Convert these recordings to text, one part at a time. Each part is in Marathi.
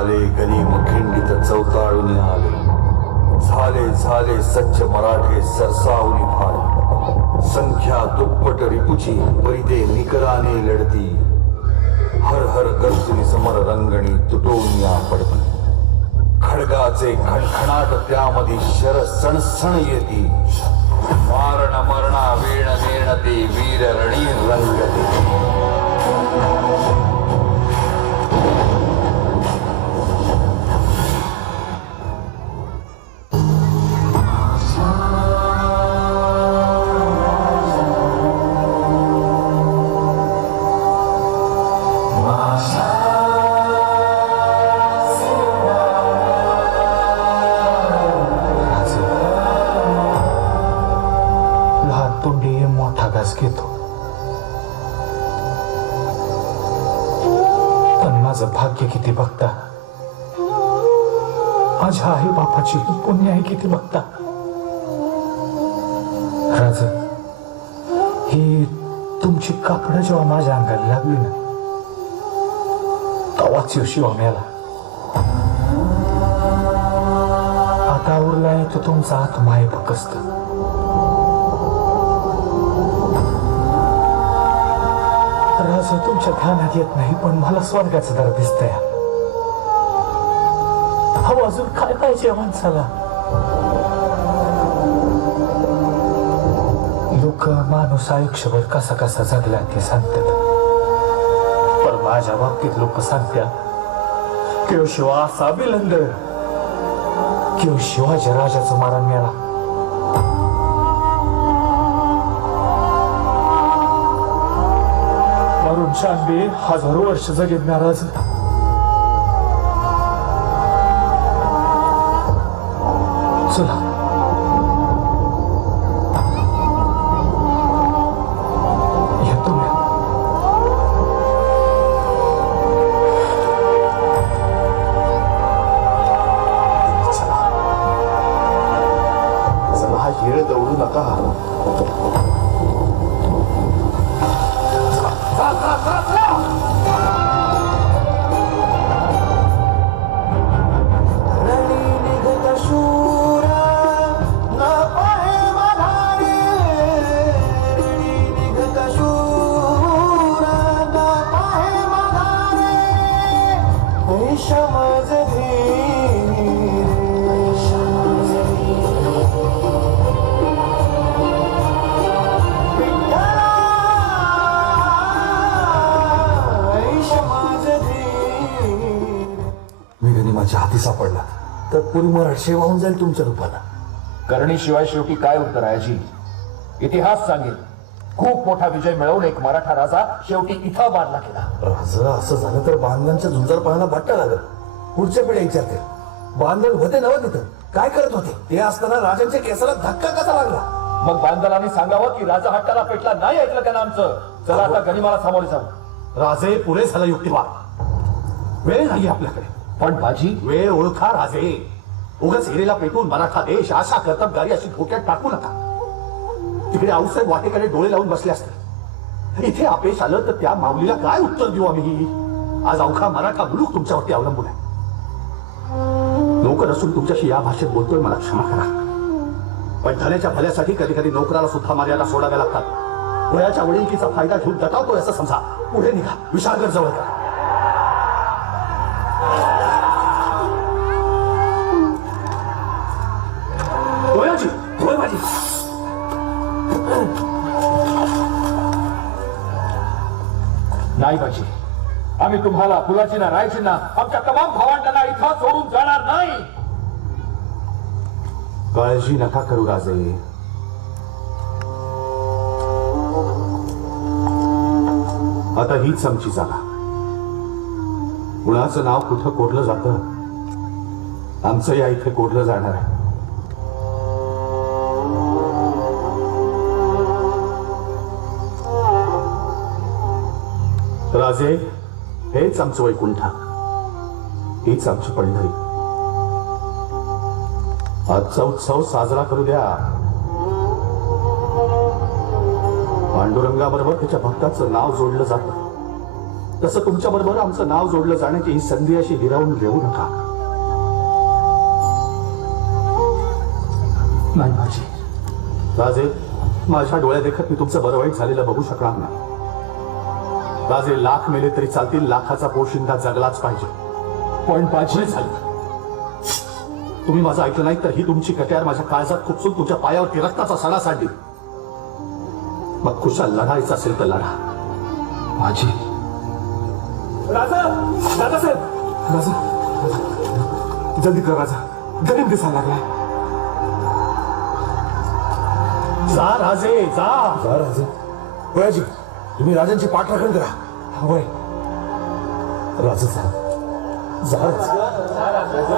आले गरीब खिंडीत चौताळून आले. झाले झाले सच्च मराठे सरसावली फाळे संख्या दुप्पट रिपुची वैदे निकराने लढती. हर हर गर्जनी समर रंगणी तुटून या पडती. खडगाचे खणखणाट त्यामध्ये शर सणसण येती. मारण मरणा वेण नेणते वीर रणी रंगती. माझं भाग्य किती बघता? माझ्या आई बापाची पुण्य आहे किती बघता? राज ही तुमची कापड जेव्हा माझ्या अंगाला लागली ना तवाच ह्यो शिवा मेला आता उरलाय तो तुमचा आत्मा आहे फकस्त असं तुमच्या ध्यानात येत नाही पण मला स्वर्गाचं दर दिसतंय. हवं अजून काय पाहिजे माणसाला? लोक माणूस आयुष्यभर कसा कसा जगला ते सांगतात. पण माझ्या बाबतीत लोक सांगतात किंवा शिवा असा बिलंदर किंवा शिवाजी राजाचं मारण मिळाला. वरून शांबे हजारो वर्ष जगेल नाराज चला. पुरी मराठी वाहून जाईल तुमच्या रूपाला. करणीशिवाय शेवटी काय उत्तर आहे अजी इतिहास सांगेल. खूप मोठा विजय मिळवून एक मराठा राजा शेवटी इथं मारला गेला. राजा असं झालं तर बांधवांच्या झुंजार पाहायला भट्टा लागल. पुढच्या पिढ्या विचारते बांधव होते नव तिथं? काय करत होते? ते असताना राजांच्या केसाला धक्का कसा लागला? मग बांदलाने सांगावं की राजा हट्टाला पेटला नाही ऐकलं त्यानं आमचं? चला आता गनिमाला सामोरे जाऊ. राजे पुरे झाला युक्तिवाद. वेळ नाही आपल्याकडे. पण बाजी? वेळ ओळखा राजे. उगाच हिरेला पेटून मराठा देश आशा कर्तबगारी अशी धोक्यात टाकू नका. तिकडे आऊसाहेब वाटेकडे डोळे लावून बसले असते. इथे अपेश आलं तर त्या माऊलीला काय उत्तर देऊ आम्ही? आज अवघा मराठा मुलूक तुमच्यावरती अवलंबून आहे. नोकर असून तुमच्याशी या भाषेत बोलतोय मला क्षमा करा. पण धन्याच्या भल्यासाठी कधी कधी नोकराला सुद्धा मर्यादा सोडाव्या लागतात. वयाच्या वडिलकीचा फायदा घेऊन दटावतोय असं समजा. पुढे निघा. विशाळगड जवळ करा डोळ्याची माझी नाही बाजी. आम्ही तुम्हाला फुलाची फुलाचीना रायचीना आमच्या तमाम भावांना इथं सोडून जाणार नाही. काळजी नका करू राजे. आता हीच आमची जागा. कुणाचं नाव कुठं कोरलं जातं? आमचं या इथे कोरलं जाणार आहे. राजे हेच आमचं वैकुंठ. हीच आमची पंढरी. आजचा उत्सव साजरा करू द्या. पांडुरंगाबरोबर त्याच्या भक्ताचं नाव जोडलं जातं. तसं तुमच्या बरोबर आमचं नाव जोडलं जाण्याची ही संधी अशी हिरावून घेऊ नका. नाही माझी राजे माझ्या डोळ्या देखत मी तुमचं बरं वाईट झालेलं बघू शकणार नाही. राजे लाख मेले तरी चालतील लाखाचा पोशिंदा जगलाच पाहिजे. पण पुरे झालं. तुम्ही माझं ऐकलं नाही तर ही तुमची कट्यार माझ्या काळजात खुपसून तुमच्या पायावरती रक्ताचा सडा साडली मग खुशाल लढायचं असेल तर लढा. माझी राजा राजा साहेब. राजा जल्दी कर राजा. गरीब दिसायला लागला. जा राजे जा. राजे. तुम्ही राजांची पाठराखण करा. होय. राजा जा जा राजे.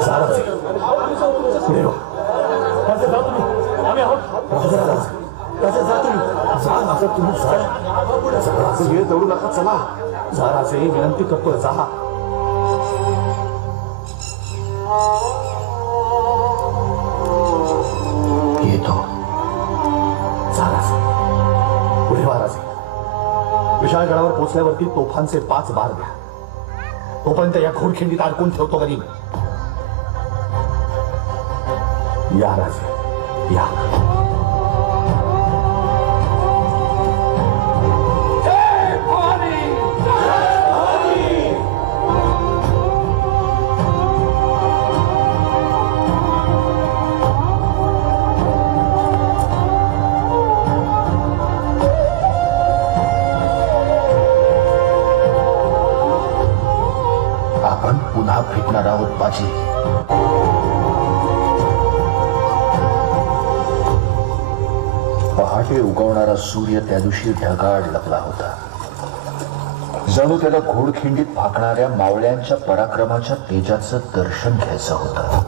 जा पुढे वा. राजा जा तुम्ही राजा राजा राजा जा तुम्ही? जा राजा तुम्ही जा. जा राजा. वेळ दौडू नका चला. जा राजे विनंती करतोय जा. पोचल्यावरती तोफांचे पाच बार द्या. तोपर्यंत या घोडखिंडीत अडकून ठेवतो गरीब. या राजे या. भेटणार पहाटे उगवणारा सूर्य त्या दिवशी ढगाळ लपला होता. जणू त्याला घोडखिंडीत फाकणाऱ्या मावळ्यांच्या पराक्रमाच्या तेजाचं दर्शन घ्यायचं होतं.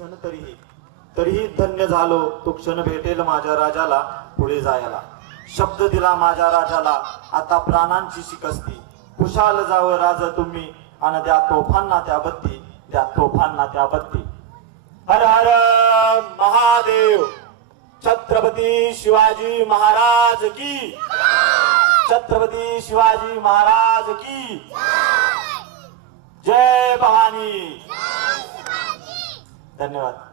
क्षण तरीही. तरीही धन्य झालो तो क्षण भेटेल माझ्या राजाला पुढे जायला. शब्द दिला माझ्या राजाला आता प्राणांची शिकस्ती. खुशाल जावं राजा तुम्ही आणि द्या तोफांना त्या बत्ती द्या तोफांना त्या बत्ती. हर हर महादेव! छत्रपती शिवाजी महाराज की! छत्रपती शिवाजी महाराज की! जय भवानी! धन्यवाद